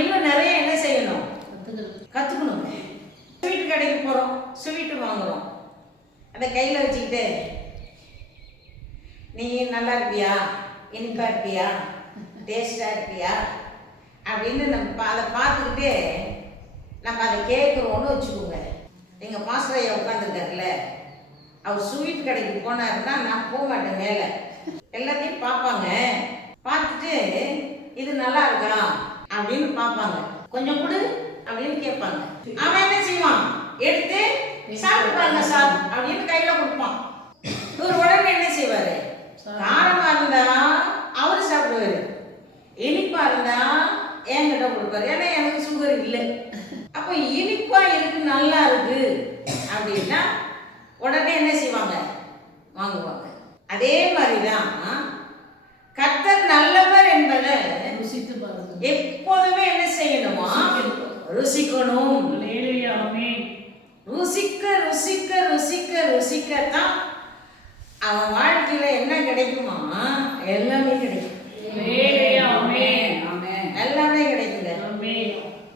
இன்னும் நிறைய என்ன செய்யணும், கற்றுக்கணுங்க. ஸ்வீட்டு கடைக்கு போகிறோம், ஸ்வீட்டு வாங்குகிறோம், அதை கையில் வச்சுக்கிட்டு நீ நல்லா இருப்பியா, இனிப்பாக இருப்பியா, டேஸ்டாக இருப்பியா அப்படின்னு நம்ம அதை பார்த்துக்கிட்டே நம்ம அதை கேட்குறோன்னு வச்சுக்கோங்க. எங்கள் மாஸ்டர் ஐயா உட்காந்துருக்காருல்ல, அவர் ஸ்வீட் கடைக்கு போனாருன்னா நான் போக மாட்டேன், மேலே எல்லாத்தையும் பார்ப்பாங்க. பார்த்துட்டு இது நல்லா இருக்கா அப்படின்னு பார்ப்பாங்க, கொஞ்சம் கொடு அப்படின்னு கேட்பாங்க. அவன் என்ன செய்வான், எடுத்து சாப்பிட்டு பாருங்க சார் அப்படின்னு கையில் கொடுப்பான். இவர் உடனே என்ன செய்வார், காரமாக இருந்தா அவரு சாப்பிடுவாரு, இனிப்பா இருந்தா என்கிட்ட கொடுப்பாரு. ஏன்னா எனக்கு சுகர் இல்லை. அப்போ இனிப்பா இருக்கு, நல்லா இருக்கு அப்படின்னா உடனே என்ன செய்வாங்க, வாங்குவாங்க. அதே மாதிரிதான் கர்த்தர் நல்லவர் என்பதை எப்போதுமே என்ன செய்யணுமா, ருசிக்கணும். ருசிக்க ருசிக்க ருசிக்க ருசிக்கத்தான் அவன் வாழ்க்கையில என்ன கிடைக்குமா, எல்லாமே கிடைக்கும்.